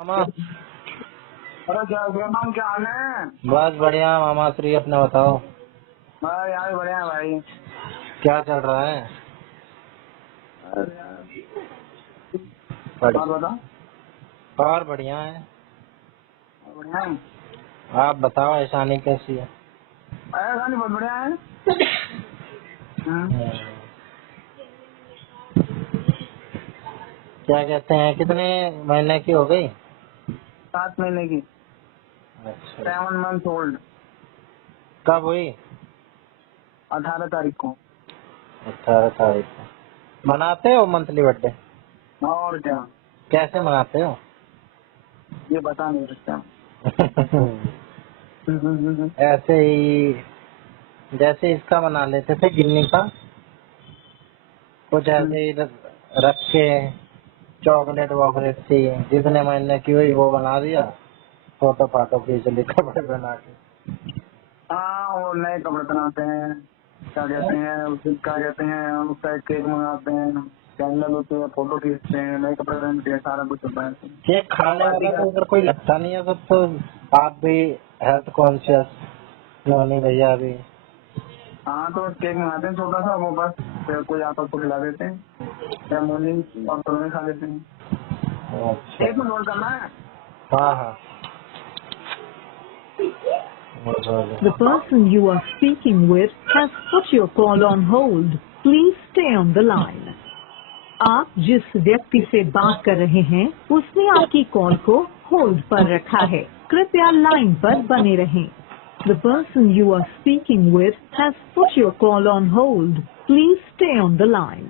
मामा। अरे जयमान क्या हाल है? बस बढ़िया मामा श्री, अपना बताओ। भाई यार बढ़िया भाई। क्या चल रहा है? अरे यार बढ़िया। और बताओ। और बढ़िया है। बढ़िया है। आप बताओ, ऐशानी कैसी है? अरे गानी बहुत बढ़िया है। क्या कहते हैं, कितने महीने की हो गई? 7 महीने की। अच्छा। 7 months ओल्ड। कब हुई? 18 तारीख को। 18 तारीख को। मनाते हो मंथली बर्थडे? और क्या? कैसे मनाते हो? ये बता नहीं सकता। ऐसे ही जैसे इसका मना लेते थे, गिन्नी का। कुछ ऐसे ही रख के चॉकलेट वॉकलेट थी, जितने महीने की हुई वो बना दिया, फोटो फाटो खींच ली, कपड़े बना के। हाँ वो नए कपड़े बनाते हैं। क्या कहते हैं उसे, क्या कहते हैं उसका एक केक मंगाते हैं, कैंडल होते हैं, फोटो खींचते हैं, नए कपड़े पहनते हैं, सारा कुछ होता है। केक खाने पार्टी वाला का। तो उधर कोई लगता नहीं है, सब तो आप भी हेल्थ कॉन्शियस, नोनी भैया भी। हाँ तो केक मंगाते हैं छोटा सा, वो बस फिर कोई आता उसको खिला देते हैं या मॉर्निंग और में खा लेते हैं। अच्छा। एक मिनट होल्ड करना है। हाँ हाँ। The person you are speaking with has put your call on hold. Please stay on the line. आप जिस व्यक्ति से बात कर रहे हैं उसने आपकी कॉल को होल्ड पर रखा है, कृपया लाइन पर बने रहें। The person you are speaking with has put your call on hold. Please stay on the line.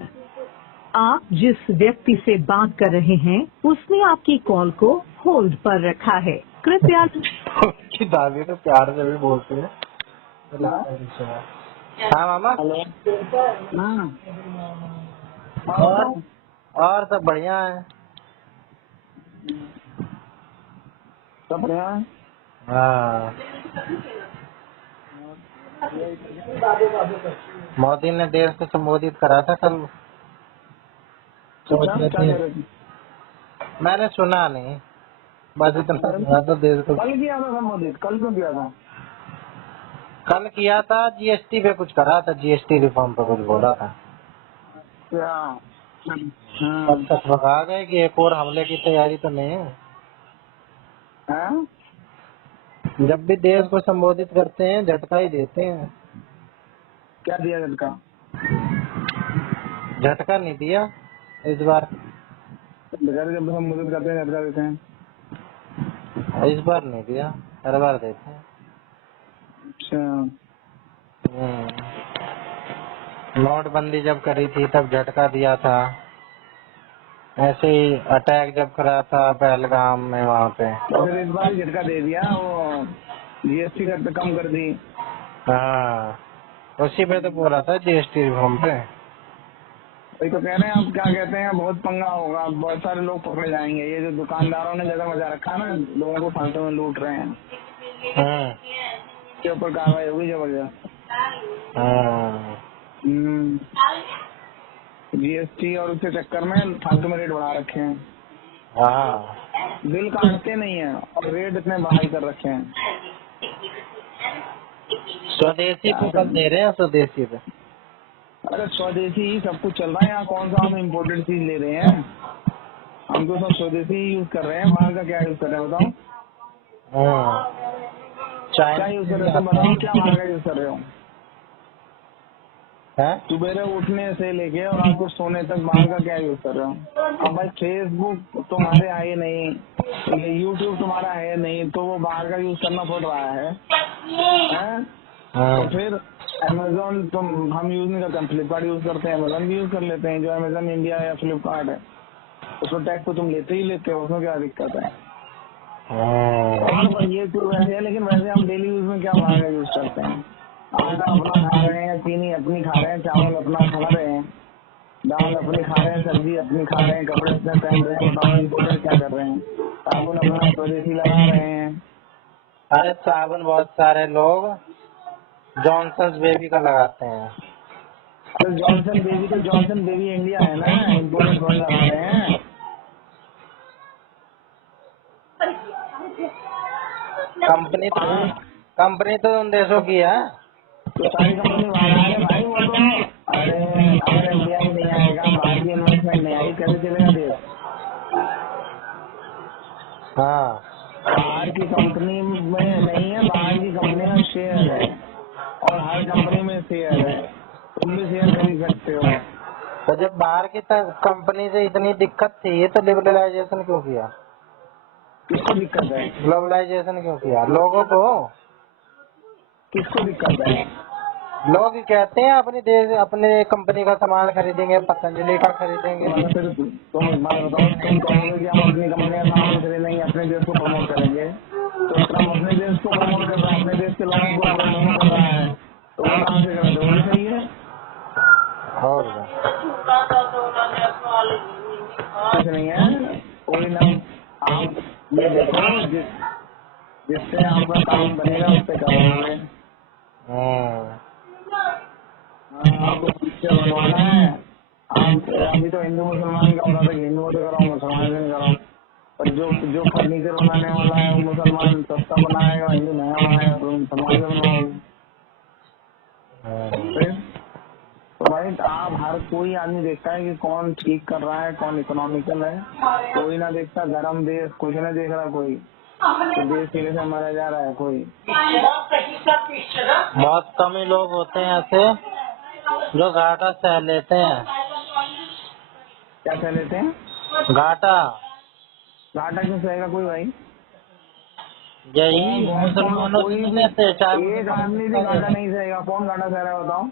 आप जिस व्यक्ति से बात कर रहे हैं उसने आपकी कॉल को होल्ड पर रखा है, कृपया। उसकी दादी तो प्यार से भी बोलती है। हाँ मामा। हेलो। हाँ और और सब बढ़िया है। सब बढ़िया है। हाँ। मोदी ने देश को संबोधित करा था कल। सोच अच्छा रहे क्या थे, कह रहे थे? मैंने सुना नहीं, बस इतना सुना था देश को। कल किया था संबोधित, कल क्यों किया था? कल किया था, जीएसटी पे कुछ करा था, जीएसटी रिफॉर्म पे कुछ बोला था। क्या? तब तक भगा गए कि एक और हमले की तैयारी तो नहीं है। हैं? जब भी देश को संबोधित करते हैं झटका ही देते हैं। क्या दिया झटका? झटका नहीं दिया इस बार। बेचारे जब संबोधित करते हैं झटका देते हैं। इस बार नहीं दिया, हर बार देते हैं। अच्छा। नोटबंदी जब करी थी तब झटका दिया था। ऐसे ही अटैक जब करा था पहलगाम में वहाँ पे। तो फिर इस बार भी झटका दे दिया, वो जीएसटी कम कर दी। हाँ, उसी पे तो बोला था, जीएसटी रिफॉर्म पे। वही तो कह रहे हैं, आप क्या कहते हैं, बहुत पंगा होगा, बहुत सारे लोग पकड़े जाएंगे। ये जो दुकानदारों ने ज्यादा मजा रखा है ना, लोगों को फालतू में लूट रहे हैं, के ऊपर कार्रवाई होगी जबरदस्त। जीएसटी और उसके चक्कर में फालतू में रेट बढ़ा रखे हैं। हाँ, बिल काटते नहीं है और रेट इतने बढ़ाई कर रखे हैं। स्वदेशी पे कब दे रहे हैं, स्वदेशी पे? अरे स्वदेशी ही सब कुछ चल रहा है यहाँ, कौन सा हम इम्पोर्टेड चीज ले रहे हैं? हम तो सब स्वदेशी ही यूज कर रहे हैं, बाहर का क्या यूज कर रहे हैं बताओ? क्या यूज कर रहे हो तुम बताओ, क्या बाहर का यूज कर रहे हो? सुबह उठने से लेके और रात को सोने तक बाहर का क्या यूज कर रहे हो? अब भाई फेसबुक तुम्हारे है नहीं, ठीक है, यूट्यूब तुम्हारा है नहीं, तो वो बाहर का यूज करना पड़ रहा है। तो फिर अमेजोन तुम हम यूज नहीं करते, हम फ्लिपकार्ट यूज करते हैं, अमेजोन भी यूज कर लेते हैं। जो अमेजोन इंडिया या फ्लिपकार्ट है उसको टैक्स तो तुम लेते ही लेते हो, उसमें क्या दिक्कत है? और ये तो वैसे है, लेकिन वैसे हम डेली यूज में क्या बाहर का यूज करते हैं? आटा अपना खा रहे हैं, चीनी अपनी खा रहे हैं, चावल अपना खा रहे हैं, दाल अपनी खा रहे हैं, सब्जी अपनी खा रहे हैं, कपड़े अपने पहन रहे हैं, बताओ इम्पोर्टेंट क्या कर रहे हैं? साबुन अपना स्वदेशी लगा रहे हैं। अरे साबुन बहुत सारे लोग जॉनसन बेबी का लगाते हैं। अरे जॉनसन बेबी तो जॉनसन बेबी इंडिया है ना, इम्पोर्टेड थोड़ी लगा रहे हैं। कंपनी तो उन देशों की है। तो सारी कंपनी बाहर है भाई, वो तो अरे अगर इंडिया में नहीं आएगा, बाहर की इन्वेस्टमेंट नहीं आएगी, कैसे चलेगा देश? हाँ, बाहर की कंपनी में नहीं है, बाहर की कंपनी में शेयर है और हर कंपनी में शेयर है, तुम भी शेयर खरीद सकते हो। तो जब बाहर की कंपनी से इतनी दिक्कत थी तो लिबरलाइजेशन क्यों किया? किसको दिक्कत है? ग्लोबलाइजेशन क्यों किया? लोगों को। किसको दिक्कत है? लोग कहते हैं अपने कंपनी का सामान खरीदेंगे, पतंजलि का खरीदेंगे। मतलब फिर तुम एक बात बताओ, तुम कहोगे कि हम अपनी कंपनी का सामान खरीदेंगे, अपने देश को प्रमोट करेंगे, तो ट्रम्प अपने देश को प्रमोट कर रहा है, अपने देश के लोगों को प्रमोट कर रहा है, तो वो कहाँ से कर दो? वो भी सही है। और कुछ नहीं है, कोई ना। आप ये देखो, जिससे आपका काम बनेगा उससे करोगे। आपको पिक्चर बनवाना है, आप अभी तो हिंदू मुसलमान का हो रहा था, हिंदुओं से कराओ, मुसलमान से नहीं कराओ। पर जो फर्नीचर बनाने वाला है वो मुसलमान सस्ता बनाएगा, हिंदू महंगा बनाएगा, तो मुसलमान से बनवाओगे। तो भाई आप हर कोई आदमी देखता है कि कौन ठीक कर रहा है, कौन इकोनॉमिकल है, कोई ना देखता। गरम देश कुछ ना देख रहा कोई, तो देश के लिए मरा जा रहा है कोई। बहुत कम ही लोग होते हैं ऐसे जो घाटा सह लेते हैं। क्या सह लेते हैं? घाटा। घाटा क्यों सहेगा कोई भाई? यही मुसलमानों से नहीं लेते। एक आदमी भी घाटा नहीं सहेगा। कौन घाटा सह रहा है बताओ?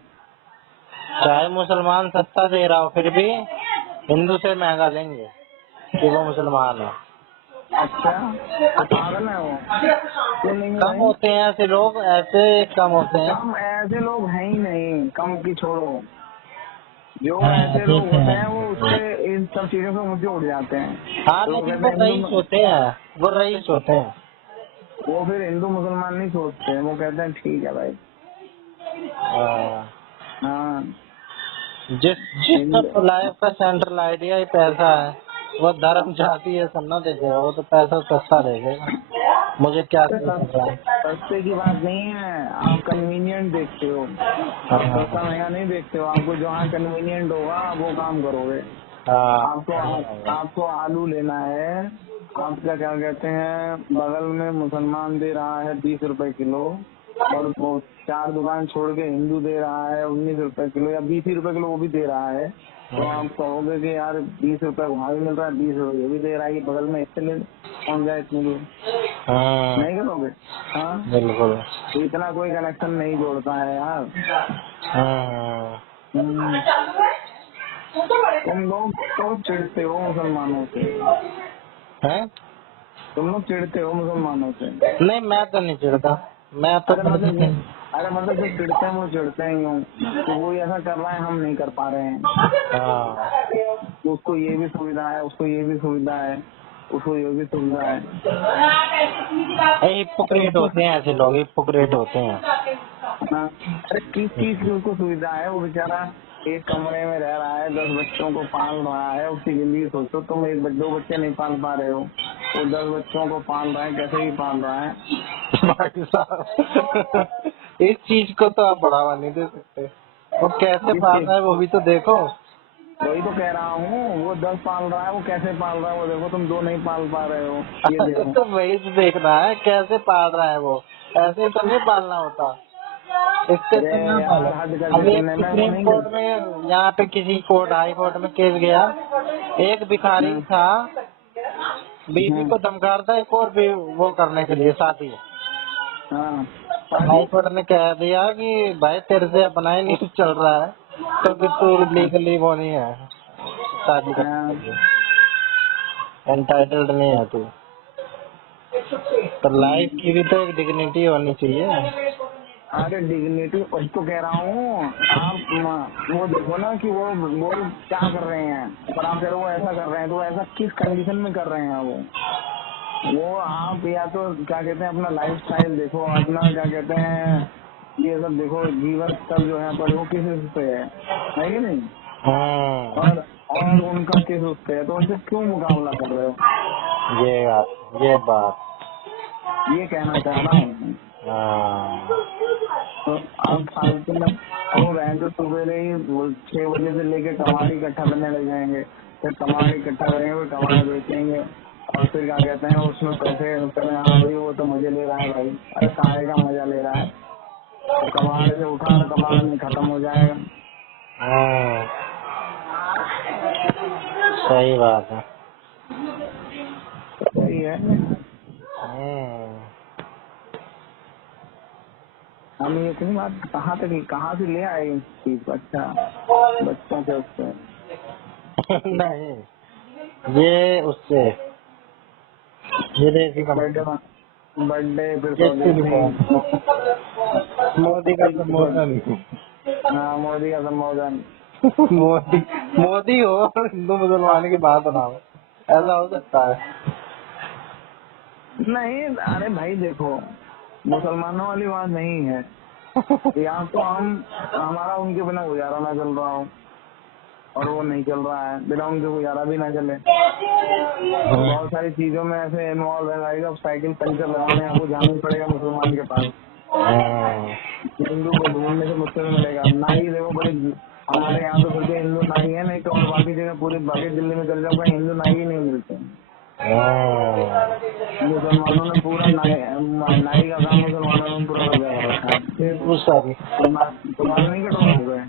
चाहे मुसलमान सस्ता दे रहा हो फिर भी हिंदू से महंगा देंगे कि वो मुसलमान है। अच्छा, तो पागल है वो? क्यों नहीं? कम होते हैं ऐसे लोग, ऐसे कम होते हैं। कम ऐसे लोग हैं ही नहीं, कम की छोड़ो। जो ऐसे लोग होते हैं वो उससे इन सब चीजों से मुझे उड़ जाते हैं। हाँ, लेकिन वो रईस होते हैं, वो रईस होते हैं। वो फिर हिंदू मुसलमान नहीं सोचते, वो कहते हैं ठीक है भाई। हाँ, जिस लाइफ का सेंट्रल आइडिया ही पैसा है, वो धर्म जाति है सब ना देखेगा, वो तो पैसा सस्ता देखेगा। मुझे क्या सस्ते की बात नहीं है, आप कन्वीनियंट देखते हो, सस्ता महंगा नहीं देखते हो। आपको जहाँ कन्वीनियंट होगा वो काम करोगे। आपको आलू लेना है, आपका क्या कहते हैं, बगल में मुसलमान दे रहा है 20 रुपए किलो और वो 4 दुकान छोड़ के हिंदू दे रहा है 19 रुपए किलो या 20 रुपए किलो, वो भी दे रहा है। तो आप कहोगे कि यार 20 रुपए वहाँ भी मिल रहा है, 20 रुपए ये भी दे रहा है, बगल में इससे ले कौन जाए इतनी दूर? नहीं करोगे? हाँ बिल्कुल। इतना कोई कनेक्शन नहीं जोड़ता है यार। तुम लोग तो चिढ़ते हो मुसलमानों से, तुम लोग चिढ़ते हो मुसलमानों से। नहीं, मैं तो नहीं चिढ़ता, मैं तो अरे मतलब जो चिढ़ते हैं वो चिढ़ते ही हूँ कि वो ऐसा कर रहा है, हम नहीं कर पा रहे हैं। उसको ये भी सुविधा है, उसको ये भी सुविधा है, उसको ये भी सुविधा है। हिपोक्रेट होते हैं ऐसे लोग, हिपोक्रेट होते हैं। अरे किस चीज की उसको सुविधा है? वो बेचारा एक कमरे में रह रहा है, 10 बच्चों को पाल रहा है, उसकी जिंदगी सोचो। तुम 2 बच्चे नहीं पाल पा रहे हो, वो 10 बच्चों को पाल रहा है, कैसे ही पाल रहा है? भाई साहब, इस चीज को तो आप बढ़ावा नहीं दे सकते। वो कैसे पाल रहा है वो भी तो देखो। वही तो कह रहा हूँ, वो 10 पाल रहा है, वो कैसे पाल रहा है वो देखो। तुम 2 नहीं पाल पा रहे हो, ये देखो। तो वही तो देखना है, कैसे पाल रहा है वो। ऐसे तो नहीं पालना होता। इससे सुप्रीम कोर्ट में, यहाँ पे किसी कोर्ट, हाई कोर्ट में केस गया, एक भिखारी था, बीवी को धमका था एक और भी वो करने के लिए शादी। हाई कोर्ट ने कह दिया कि भाई तेरे से अपना ही नहीं चल रहा है, तो फिर तू लीगली वो नहीं है, शादी करने एंटाइटल्ड नहीं है तू। तो लाइफ की भी तो एक डिग्निटी होनी चाहिए। अरे डिग्निटी वही तो कह रहा हूँ। आप वो देखो ना कि वो क्या कर रहे हैं, पर आप कह रहे हो वो ऐसा कर रहे हैं, तो ऐसा किस कंडीशन में कर रहे हैं वो आप या तो क्या कहते हैं अपना लाइफ स्टाइल देखो, अपना क्या कहते हैं ये सब देखो, जीवन स्तर जो है पर वो किस उस पे है कि नहीं? और उनका किस उस पे है, तो उनसे क्यों मुकाबला कर रहे हो? ये बात ये कहना चाह रहा हूँ। तो अब फालतू में वो बहन तो सुबह ही 6 बजे से लेके कमाड़ी इकट्ठा करने लग जाएंगे, फिर कमाड़ी इकट्ठा करेंगे, फिर कमाड़ बेचेंगे और फिर क्या कहते हैं उसमें पैसे करें। हाँ भाई वो तो मजे ले रहा है भाई, अरे काहे का मजा ले रहा है, तो कबाड़ से उठा और कबाड़ में खत्म हो जाएगा। सही बात है। सही है। हम ये इतनी बात कहाँ से ले आए इस चीज को? अच्छा बच्चों से उससे नहीं, ये उससे विदेशी बर्थडे मोदी का संबोधन। हाँ मोदी का संबोधन। मोदी हो हिंदू मुसलमान की बात बनाओ, ऐसा हो सकता है? नहीं अरे भाई देखो, मुसलमानों वाली बात नहीं है। यहाँ तो हमारा उनके बिना गुजारा ना चल रहा हो और वो नहीं चल रहा है, बिना उनके गुजारा भी ना चले। बहुत सारी चीजों में ऐसे इन्वॉल्व है भाई, अब साइकिल पंचर लगाने आपको जाना ही पड़ेगा मुसलमान के पास। हिंदू को ढूंढने से मुश्किल मिलेगा। नाई देखो बड़े हमारे यहाँ तो फिर हिंदू नाई है, नहीं तो और बाकी जगह पूरी बाकी दिल्ली में चल जाओ हिंदू नाई ही नहीं मिलते। मुसलमानों ने पूरा नाई का काम मुसलमानों ने पूरा लगा रखा है। तुम्हारे नहीं कटवा हो गए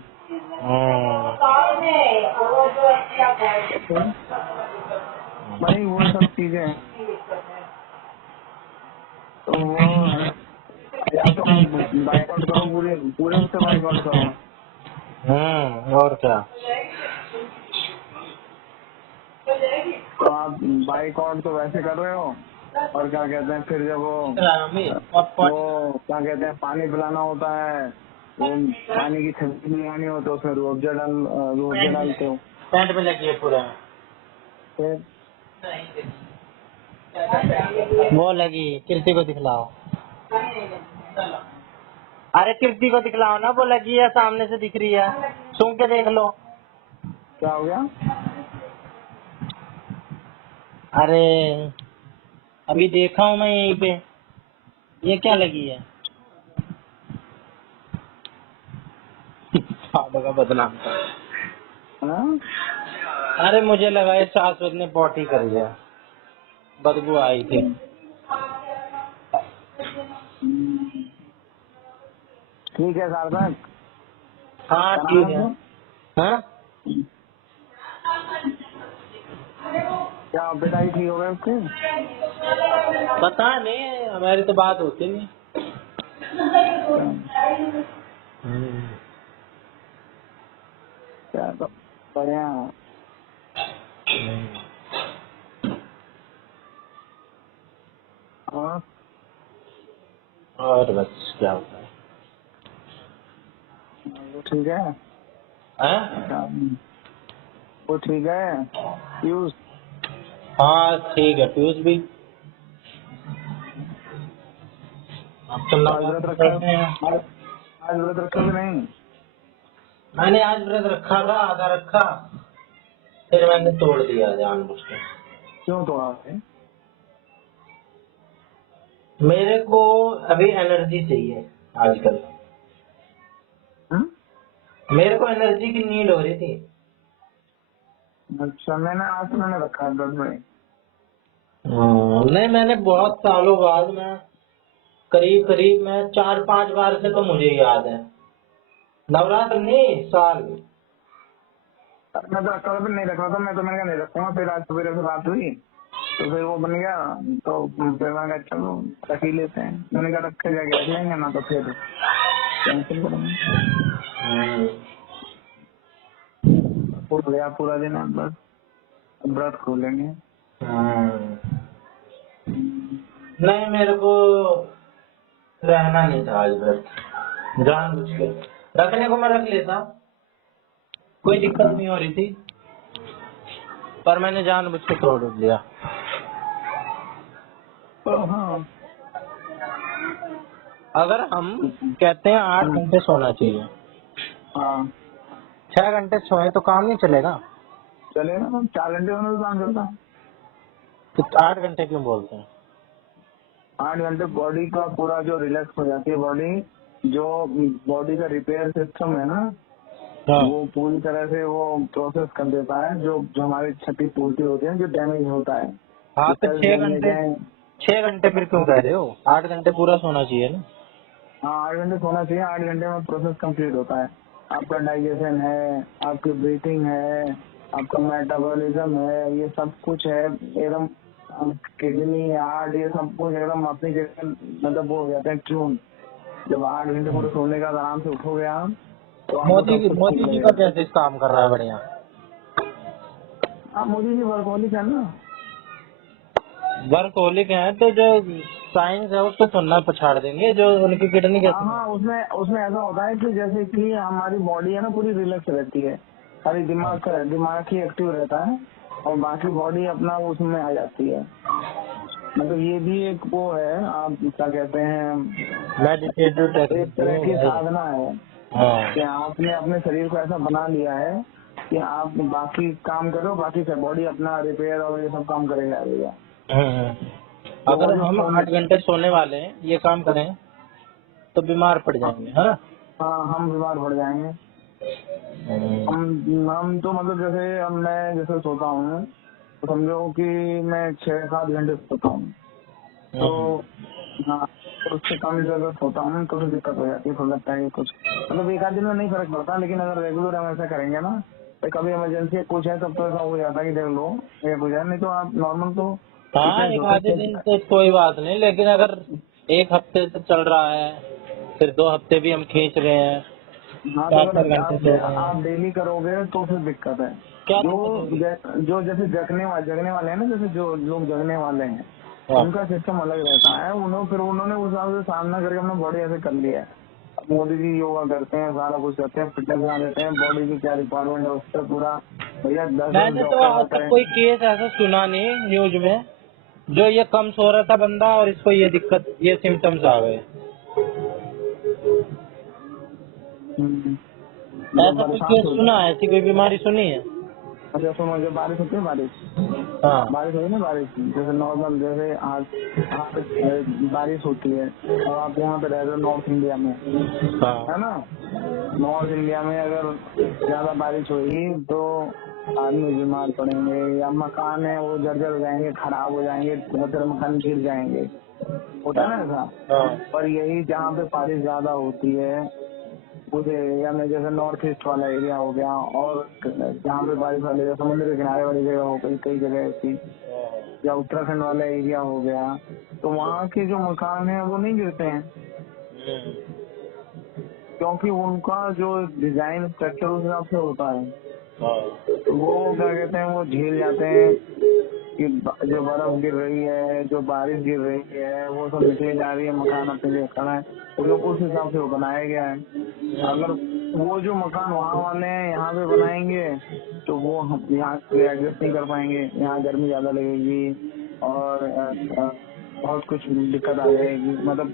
भाई वो सब चीजें, तो वो या तो बाइकआउट करो, पूरे उससे बाइकआउट करो। और क्या? तो आप बाइकआउट तो वैसे कर रहे हो और क्या कहते हैं फिर जब वो क्या कहते हैं पानी पिलाना होता है, वो पानी की छब्बी लगानी हो तो उसमें रूअफ़ज़ा डालते हो। पैंट में लगी है पूरा, फिर वो लगी कीर्ति को दिखलाओ। अरे कीर्ति को दिखलाओ ना, वो लगी है सामने से दिख रही है, सूंघ के देख लो। क्या हो गया? अरे अभी देखा हूँ मैं यहीं पे, ये क्या लगी है? का बदनाम था। हाँ? अरे मुझे लगा ये शाश्वत ने पॉटी कर लिया, बदबू आई थी। ठीक है सार्थक। हाँ ठीक है। हाँ क्या पिटाई ठीक हो गए उसके? पता नहीं, हमारी तो बात होती नहीं। क्या तो बढ़िया। और बस क्या होता है? वो ठीक है। वो ठीक है पीयूष? हाँ ठीक है पीयूष भी। आज व्रत रखा भी नहीं? मैंने आज व्रत रखा था, आधा रखा, फिर मैंने तोड़ दिया जानबूझ के। क्यों तोड़ा? मेरे को अभी एनर्जी चाहिए आजकल। मेरे को एनर्जी की नीड हो रही थी। अच्छा मैंने रखा 10 में। नहीं मैंने बहुत सालों बाद मैं करीब मैं 4-5 बार से तो मुझे याद है, नवरात्र नहीं साल। मैं तो रखा भी नहीं रख रहा था, मैं तो मैंने नहीं रखूंगा। फिर आज सवेरे से बात हुई तो फिर वो बन गया, तो फिर मैंने कहा चलो रख ही लेते हैं। मैंने कहा रखे जाके रख लेंगे ना तो फिर कैंसिल करेंगे। हो गया पूरा दिन, अब बस व्रत खोलेंगे। नहीं मेरे को रहना नहीं था आज व्रत, जानबूझ के। रखने को मैं रख लेता, कोई दिक्कत नहीं हो रही थी, पर मैंने जानबूझ के तोड़ दिया। हाँ अगर हम कहते हैं 8 घंटे सोना चाहिए, हाँ 6 घंटे सोए तो काम नहीं चलेगा? चलेगा ना, 4 घंटे होने तो काम चलता है। तो 8 घंटे क्यों बोलते हैं? 8 घंटे बॉडी का पूरा जो रिलैक्स हो जाती है बॉडी, जो बॉडी का रिपेयर सिस्टम है ना, हाँ वो पूरी तरह से वो प्रोसेस कर देता है, जो जो हमारी क्षति पूर्ति होती है, जो डैमेज होता है। हाँ, इस तो तरह से हम ले जाएं। 6 घंटे फिर क्यों कह रहे हो? 8 घंटे पूरा सोना चाहिए ना। हाँ, 8 घंटे सोना चाहिए। 8 घंटे में प्रोसेस कंप्लीट होता है। आपका डाइजेशन है, आपकी ब्रीथिंग है, आपका मेटाबॉलिज्म है, ये सब कुछ है एकदम। किडनी, हार्ट, ये सब कुछ एकदम अपनी जगह मतलब वो हो जाते हैं ट्यून। जब 8 घंटे पूरे सोने का आराम से उठोगे आप, तो आपको सब कुछ ठीक मोदी जी का लगेगा। कैसे काम कर रहा है बढ़िया? आप मोदी जी वर्कहोलिक है ना? वर्कहोलिक है तो जो साइंस है उसको सुनना पछाड़ देंगे, जो उनकी किडनी हाँ कैसे? हाँ, उसमें उसमें ऐसा होता है कि जैसे कि हमारी बॉडी है ना पूरी रिलैक्स रहती है, खाली दिमाग ही एक्टिव रहता है और बाकी बॉडी अपना उसमें आ जाती है। मतलब ये भी एक वो है, आप क्या कहते हैं, मेडिटेटिव एक तरह की टेक्निक। साधना है हाँ कि आपने अपने शरीर को ऐसा बना लिया है कि आप बाकी काम करो, बाकी से बॉडी अपना रिपेयर और ये सब काम करेगा भैया। तो वो अगर जो हम सोने, 8 घंटे सोने वाले हैं, ये काम करें तो बीमार पड़ जाएंगे, है ना? हाँ हम बीमार पड़ जाएंगे। हम तो मतलब जैसे अब मैं जैसे सोता हूँ तो समझो कि मैं 6-7 घंटे सोता हूँ, तो हाँ, तो उससे कम अगर सोता हूँ तो फिर दिक्कत हो जाती है। थोड़ा लगता है कि कुछ मतलब एक आध दिन में नहीं फर्क पड़ता, लेकिन अगर रेगुलर हम ऐसा करेंगे ना, तो कभी इमरजेंसी कुछ है तब तो ऐसा हो जाता है कि देख लो ये कुछ है, नहीं तो आप नॉर्मल तो हाँ, इतने एक सोते आधे दिन थे। तो कोई बात नहीं, लेकिन अगर 1 हफ्ते से चल रहा है, फिर 2 हफ्ते भी हम खींच रहे हैं, हाँ, तो 4-4 अगर घंटे सो रहे आप हैं, डेली करोगे तो फिर दिक्कत है। क्या जो दिक्कत होगी? जो जैसे जगने वाले हैं ना, जैसे जो लोग जगने वाले हैं हाँ उनका सिस्टम अलग रहता है। उन्होंने उस हिसाब से सामना करके अपना बॉडी ऐसे कर लिया है। अब मोदी जी योगा करते हैं, सारा कुछ करते हैं, फिटनेस बना देते हैं, बॉडी की क्या रिक्वायरमेंट है उस पर पूरा भैया 10-10 मैंने तो डॉक्टर आज रहते तक हैं। कोई केस ऐसा सुना नहीं न्यूज में, जो ये कम सो रहा था बंदा और इसको ये दिक्कत, ये सिम्टम्स आ गए। जो ऐसा कोई बरसात केस होती सुना है? ऐसी कोई बीमारी सुनी है? अच्छा सुनो, जो बारिश होती है, हाँ बारिश होती है ना, बारिश जैसे नॉर्मल, जैसे आज आज बारिश होती है और आप यहाँ पे रह रहे हो नॉर्थ इंडिया में, हाँ है ना? नॉर्थ इंडिया में अगर ज्यादा बारिश होगी तो आदमी बीमार पड़ेंगे, या मकान है वो जर्जर हो जाएंगे, खराब हो जाएंगे, बहुत सारे मकान गिर जाएंगे, होता है ना ऐसा। हाँ पर यही जहाँ पे बारिश ज्यादा होती है उस एरिया में, जैसे नॉर्थ ईस्ट वाला एरिया हो गया, और जहाँ पे बारिश वाले समुद्र के किनारे वाली जगह हो गई, कई जगह ऐसी, या उत्तराखंड वाला एरिया हो गया, तो वहाँ के जो मकान है वो नहीं गिरते हैं, क्योंकि उनका जो डिजाइन स्ट्रक्चर उस हिसाब से होता है। तो वो क्या कहते हैं, वो झेल जाते हैं कि जो बर्फ गिर रही है, जो बारिश गिर रही है, वो सब निकले जा रही है, मकान अपने लिए खड़ा है, तो लोग उस हिसाब से वो बनाया गया है। अगर वो जो मकान वहाँ वाले हैं यहाँ पे बनाएंगे तो वो हम यहाँ पे एडजस्ट नहीं कर पाएंगे, यहाँ गर्मी ज्यादा लगेगी और बहुत कुछ दिक्कत आ जाएगी। मतलब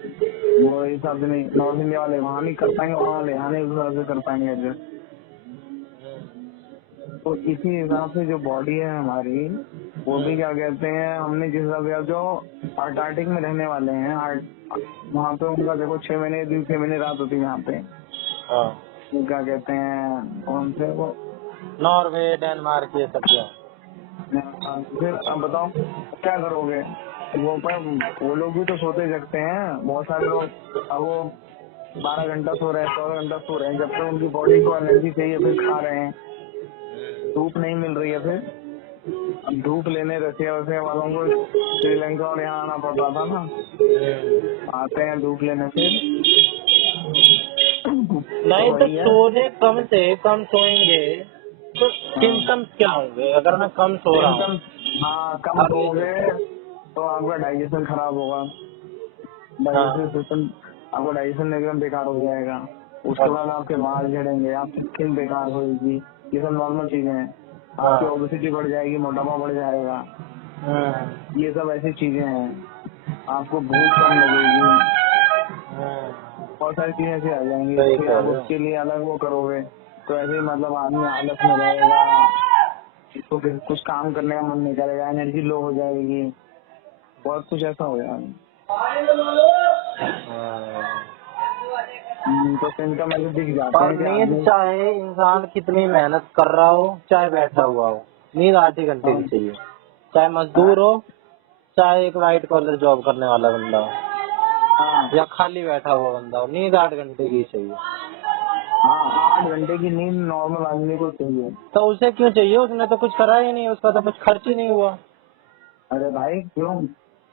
वो हिसाब से नहीं, नॉर्थ इंडिया वाले वहाँ नहीं कर पाएंगे, वहाँ वाले यहाँ नहीं उस हिसाब से कर पाएंगे एडजस्ट। तो इसी हिसाब से जो बॉडी है हमारी, वो भी क्या कहते हैं, हमने जिस हिसाब से जो अंटार्कटिक में रहने वाले हैं, वहाँ पे उनका देखो 6 महीने दिन 6 महीने रात होती है यहाँ पे। हाँ, वो क्या कहते हैं, कौन से वो, नॉर्वे, डेनमार्क, ये सब जो फिर अब बताओ क्या करोगे? वो पर वो लोग भी तो सोते जगते हैं, बहुत सारे लोग। अब वो 12 घंटा सो रहे हैं, 14 घंटा सो रहे हैं, जब तक उनकी बॉडी को एनर्जी चाहिए फिर खा रहे हैं। धूप नहीं मिल रही है, फिर धूप लेने रशिया वालों को श्रीलंका और यहाँ आना पड़ता था ना, आते हैं धूप लेने फिर। नहीं तो तो वही है। सोने कम से कम सोएंगे तो सिम्टम्स क्या होंगे? अगर मैं कम सो रहा हूँ, हाँ, कम आगे सोओगे तो आपका डाइजेशन खराब होगा, हाँ डाइजेशन सिस्टम, आपका डाइजेशन एकदम बेकार हो जाएगा। उसके बाद आपके बाल झड़ेंगे, आपकी स्किन बेकार होगी, ये सब नॉर्मल चीजें हैं। आपकी ओबेसिटी बढ़ जाएगी, मोटापा बढ़ जाएगा, ये सब ऐसी चीजें हैं। आपको भूख कम लगेगी, बहुत सारी चीजें ऐसी आ जाएंगी। सही फिर कह आप रहे हो। उसके लिए अलग वो करोगे तो ऐसे ही मतलब आदमी आलस में रहेगा, तो फिर कुछ काम करने का मन नहीं करेगा, एनर्जी लो हो जाएगी, बहुत कुछ ऐसा हो जाएगा। तो सिम्टम ऐसे दिख जाते और हैं कि नींद आदमी। चाहे इंसान कितनी मेहनत कर रहा हो, चाहे बैठा हुआ हो, नींद 8 ही घंटे की चाहिए। चाहे मजदूर हो, चाहे एक व्हाइट कॉलर जॉब करने वाला बंदा हो, हाँ या खाली बैठा हुआ बंदा हो, नींद 8 घंटे की चाहिए। हाँ, 8 घंटे की नींद नॉर्मल आदमी को चाहिए। तो उसे क्यों चाहिए? उसने तो कुछ करा ही नहीं, उसका तो कुछ खर्च ही नहीं हुआ। अरे भाई क्यों,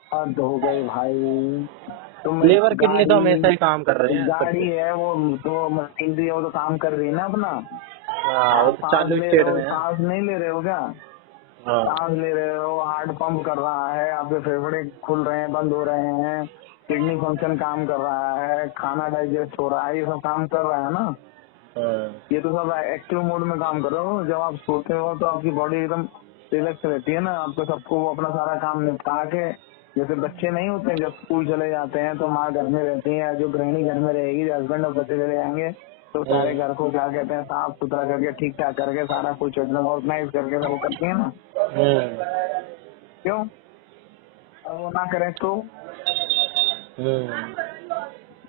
हद हो गई भाई। तुम लीवर किडनी तो हमेशा ही गाड़ी, काम कर रहे हैं गाड़ी सबके। है वो तो मशीनरी है, वो तो काम कर रही है ना अपना। हाँ, वो आप तो सांस चालू ले स्टेट रहे हो, में है। सांस नहीं ले रहे हो क्या? हाँ। सांस ले रहे हो, हार्ट पंप कर रहा है, आपके फेफड़े खुल रहे हैं, बंद हो रहे हैं, किडनी फंक्शन काम कर रहा है, खाना डाइजेस्ट हो रहा है, ये सब काम कर रहा है ना। हाँ। ये तो सब एक्टिव मोड में काम कर रहे हो। जब आप सोते हो तो आपकी बॉडी एकदम रिलैक्स रहती है ना, आपको सबको वो अपना सारा काम निपटा के, जैसे बच्चे नहीं होते हैं जब स्कूल चले जाते हैं तो माँ घर में रहती है, जो गृहिणी घर में रहेगी, जो हस्बैंड और बच्चे चले जाएंगे तो सारे घर को क्या कहते हैं साफ सुथरा करके ठीक ठाक करके सारा कुछ एकदम ऑर्गेनाइज करके सब करती है ना। क्यों? और वो ना करें तो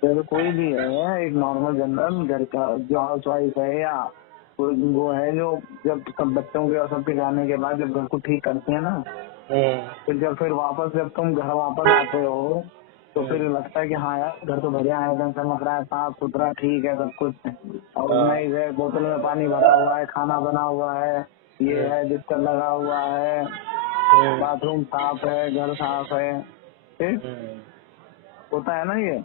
जैसे कोई भी है, एक नॉर्मल जनरल घर का जो हाउस वाइफ है या कोई वो है जो जब सब बच्चों के और सबके जाने के बाद जब घर को ठीक करती है ना, फिर वापस जब तुम घर वापस आते हो तो फिर लगता है कि हाँ यार घर तो बढ़िया है, एकदम चमक रहा है, साफ सुथरा ठीक है, सब कुछ ऑर्गेनाइज है, बोतल में पानी भरा हुआ है, खाना बना हुआ है, ये है बिस्तर लगा हुआ है, बाथरूम साफ है, घर साफ है, ठीक होता है ना ये।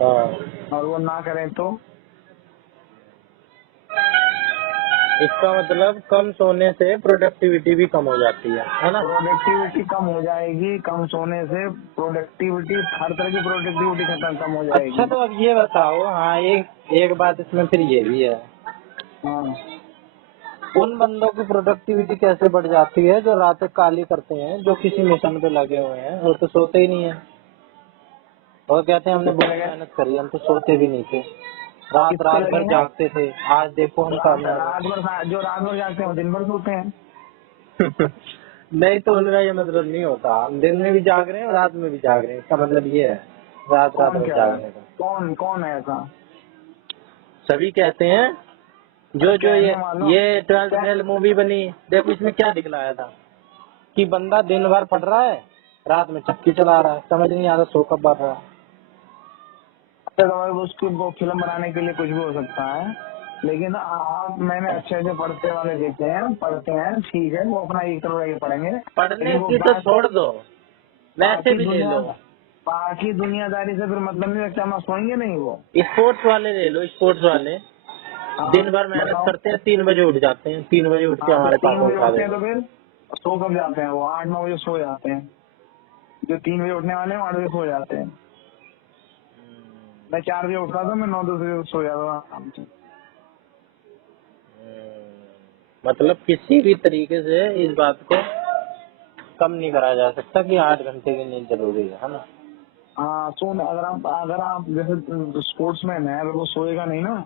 और वो ना करें तो इसका मतलब कम सोने से प्रोडक्टिविटी भी कम हो जाती है ना? प्रोडक्टिविटी कम हो जाएगी, कम सोने से प्रोडक्टिविटी, हर तरह की प्रोडक्टिविटी कम हो अच्छा, जाएगी। तो अब ये बताओ, हाँ, एक एक बात इसमें फिर ये भी है, हाँ, उन बंदों की प्रोडक्टिविटी कैसे बढ़ जाती है जो रातें काली करते हैं, जो किसी मिशन पे लगे हुए हैं? वो तो सोते ही नहीं है, वो कहते हैं हमने किसके बहुत लगे, मेहनत करी, हम तो सोते भी नहीं थे, रात किसके रात भर लगेंगे? जागते थे, आज देखो हम कामयाब रात भर, जो रात भर जागते हैं वो दिन भर सोते हैं। हैं। नहीं, तो उनका ये मतलब नहीं होता, हम दिन में भी जाग रहे हैं और रात में भी जाग रहे हैं, इसका मतलब ये है रात रात कौन भर कह रहा है? जागने का। कौन कौन है ऐसा? सभी कहते हैं, जो जो कहने वालों ये 12th फेल मूवी बनी, देखो इसमें क्या दिखलाया था कि बंदा दिन भर पढ़ रहा है, रात में चक्की चला रहा है, समझ नहीं आता सो कब बढ़ रहा है। उसकी वो फिल्म बनाने के लिए कुछ भी हो सकता है, लेकिन आप, मैंने अच्छे पढ़ते वाले देखे हैं, पढ़ते हैं ठीक है, वो अपना एक तरह ये पढ़ेंगे, पढ़ने लेकिन वो की तो छोड़ दो, वैसे भी ले लो, बाकी दुनियादारी से फिर मतलब नहीं रखता, हम सोएंगे नहीं वो। स्पोर्ट्स वाले ले लो, स्पोर्ट्स वाले दिन भर मेहनत बताओ। करते हैं, 3 बजे उठ जाते हैं, 3 बजे उठ के हाँ, तो हमारे पास 3 बजे उठा उठते हैं देते तो फिर सो कब जाते हैं वो? 8-9 बजे सो जाते हैं। जो 3 बजे उठने वाले हैं 8 बजे सो जाते हैं। मैं 4 बजे उठता था, मैं 9-10 बजे सो जाता था आराम से। मतलब किसी भी तरीके से इस बात को कम नहीं करा जा सकता कि 8 घंटे की नींद जरूरी है ना? हाँ, सोना, अगर आप जैसे स्पोर्ट्समैन है, अगर वो सोएगा नहीं ना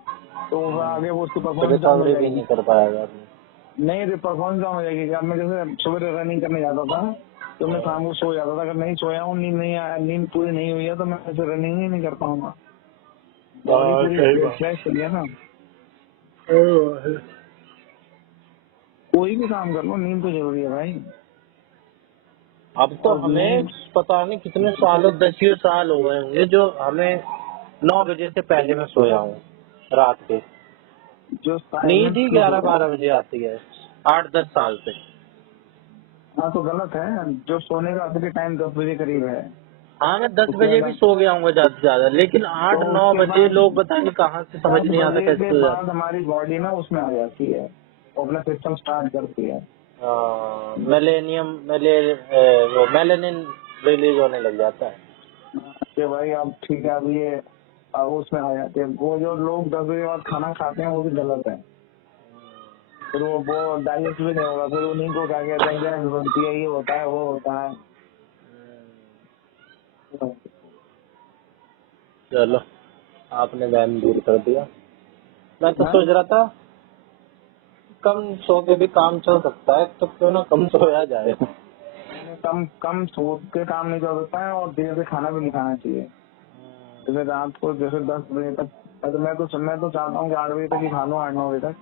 तो वो आगे वो उसकी तो परफॉर्मेंस डाउन हो रिकवरी भी जाएगी। नहीं कर पाएगा आदमी। नहीं, परफॉर्मेंस डाउन हो जाएगी। अब मैं जैसे सुबह रनिंग करने जाता था तो मैं शाम को सो जाता था, अगर नहीं सोया हूँ, नींद पूरी नहीं हुई है तो मैं ऐसे रनिंग ही नहीं कर पाऊंगा। बॉडी सही पूरी बात। फ्रेश चलिए ना, कोई भी काम कर लो, नींद तो जरूरी है भाई। अब तो और हमें नींद पता नहीं कितने सालों, 10 साल हो गए होंगे जो हमें 9 बजे से पहले मैं सोया हूँ रात के, जो नींद साइलेंट ही स्लीप 11-12 बजे आती है 8-10 साल से। हाँ तो गलत है, जो सोने का असली टाइम 10 बजे करीब है। हाँ, मैं 10 उसके बजे बाद भी सो गया हूँ ज्यादा से ज्यादा, लेकिन तो 8-9 उसके बजे बाद लोग बताएंगे कहाँ से, समझ 10 नहीं आता बजे कैसे के सो जाते। बाद हमारी बॉडी ना उसमें आ जाती है, वो अपना सिस्टम स्टार्ट करती है। वो मेलेनिन रिलीज होने लग जाता है। कि भाई अब ठीक है, अब ये अब उसमें आ जाते हैं। वो जो लोग 10 बजे बाद खाना खाते हैं वो भी गलत है, फिर वो डाइजेस्ट भी नहीं होगा, फिर उन्हीं को क्या कहते हैं गैस बनती है, ये होता है वो होता है। चलो, आपने वहम दूर कर दिया। मैं तो हाँ? सोच रहा था कम सो के भी काम चल सकता है, तो क्यों ना कम सोया जाए। कम सोच के काम नहीं कर सकता है और देर से खाना भी नहीं खाना चाहिए। जैसे रात को जैसे 10 बजे तक, तो मैं तो चाहता हूँ कि 8 बजे तक ही खा लूँ, 8-9 बजे तक,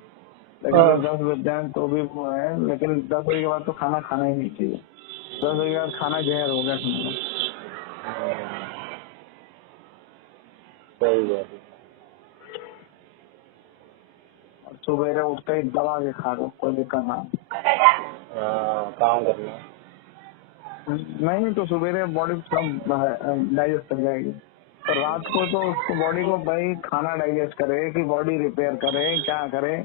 लेकिन हाँ। अगर 10 बज जाए तो भी वो है, लेकिन 10 बजे के बाद तो खाना खाना ही नहीं चाहिए। 10 बजे के बाद खाना जहर हो गया समझो। सही बात है। और सुबह उठते ही दबा के खा लो, कोई दिक्कत ना। काम करना। नहीं तो सुबह बॉडी सब डाइजेस्ट कर जाएगी, और रात को तो उसको बॉडी को भाई खाना डाइजेस्ट करे कि बॉडी रिपेयर करे, क्या करे,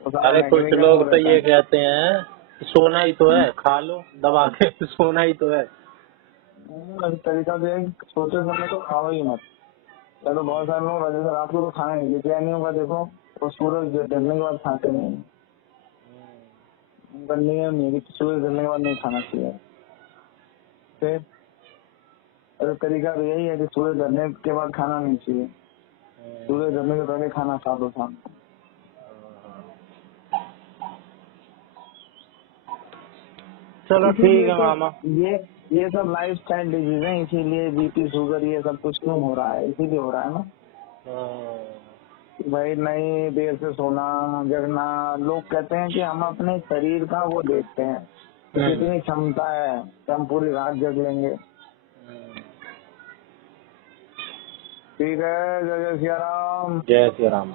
वो सारा अरे कुछ मैकेनिज्म लोग वो तो रहता ये है। कहते हैं सोना ही तो है, खा लो दबा के सोना ही तो है। तरीका जो है सोते समय तो खाओ ही मत। या तो बहुत सारे लोग जैसे रात को तो खाना नहीं, जैनियों का देखो वो सूरज ढलने के बाद खाते नहीं, उनका नियम नहीं है कि सूरज ढलने के बाद नहीं खाना चाहिए। फिर अरे तरीका तो यही है कि सूरज ढलने के बाद खाना नहीं चाहिए, सूरज ढलने के पहले खाना खा लो शाम को। चलो ठीक है तो मामा। ये सब लाइफ स्टाइल डिजीज है, इसीलिए बीपी शुगर ये सब कुछ क्यों हो रहा है, इसीलिए हो रहा है ना भाई। नहीं देर से सोना जगना, लोग कहते हैं कि हम अपने शरीर का वो देखते हैं कितनी क्षमता है कि हम पूरी रात जग लेंगे। ठीक है, जय जय सिया राम। जय श्री राम।